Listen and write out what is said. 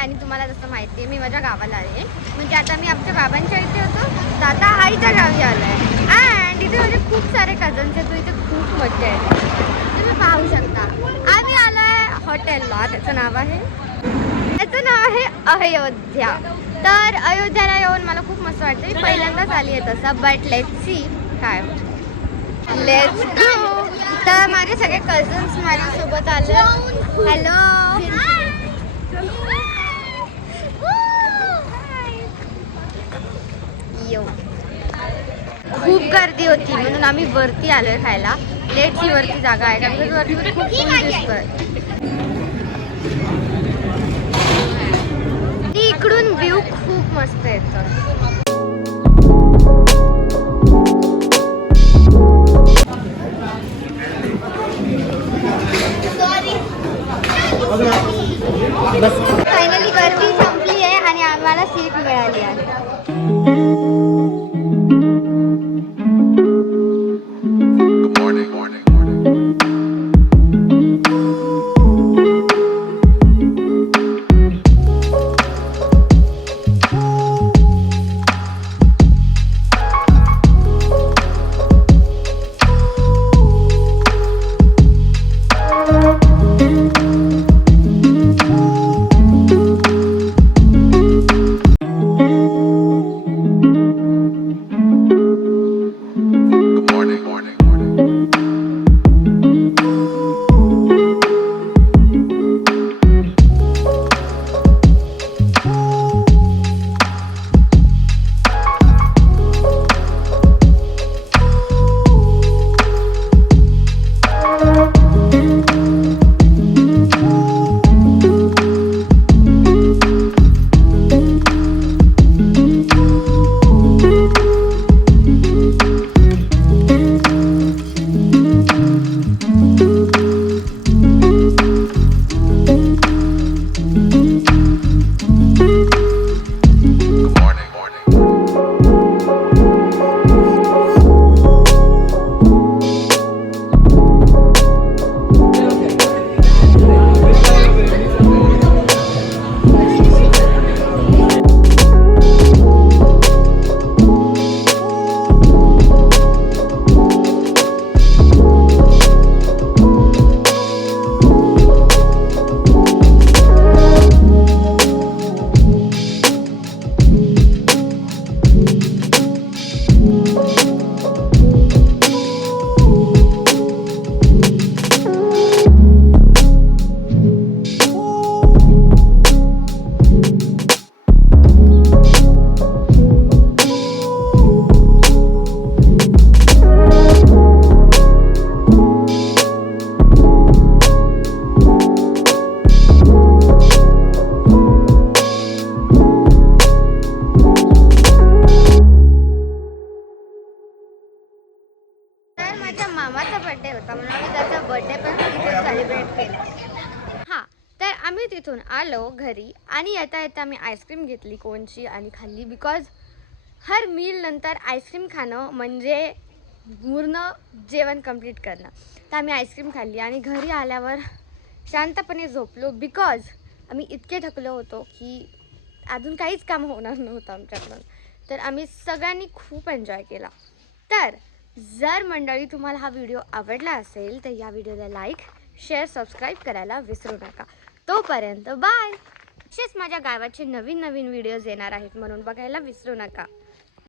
आणि तुम्हाला जसं माहिती आहे मी माझ्या गावाला आहे. म्हणजे आता मी आमच्या बाबांच्या इथे होतो, तर आता आईच्या गावी आलो आहे. अँड इथे माझे खूप सारे कझन्स आहेत, तो इथे खूप मजा येते. तुम्ही पाहू शकता आम्ही आलो आहे हॉटेलला. त्याचं नाव आहे अयोध्या. तर अयोध्याला येऊन मला खूप मस्त वाटतं. मी पहिल्यांदाच आली आहे तसं, बट लेट्स सी काय लेट्स गो. तर माझे सगळे कझन्स माझ्यासोबत आले. हॅलो, यो. खूप गर्दी होती म्हणून आम्ही वरती आलोय खायला. लेटची वरती जागा आहे कारण वरती खूप दिसतोय. इकडून व्ह्यू खूप मस्त येतो. फायनली गर्दी संपली आहे आणि आम्हाला सीट मिळाली आहे. मामाचा बर्थडे होता म्हणून आम्ही त्याचा बर्थडे पण तिथे सेलिब्रेट केला. हां, तर आम्ही तिथून आलो घरी आणि येता येता आम्ही आईस्क्रीम घेतली कोणची आणि खाल्ली. बिकॉज हर मील नंतर आईस्क्रीम खाणं म्हणजे पूर्ण जेवण कंप्लीट करणं. तर आम्ही आईस्क्रीम खाल्ली आणि घरी आल्यावर शांतपणे झोपलो. बिकॉज आम्ही इतके थकलो होतो की अजून काहीच काम होणार नव्हतं आमच्याकडून. तर आम्ही सगळ्यांनी खूप एन्जॉय केला. तर जर मंडळी तुम्हाला हा व्हिडिओ आवडला असेल तर या व्हिडिओला लाईक, शेअर, सबस्क्राईब करायला विसरू नका. तोपर्यंत बाय. असेच माझ्या गावाचे नवीन व्हिडिओज येणार आहेत म्हणून बघायला विसरू नका.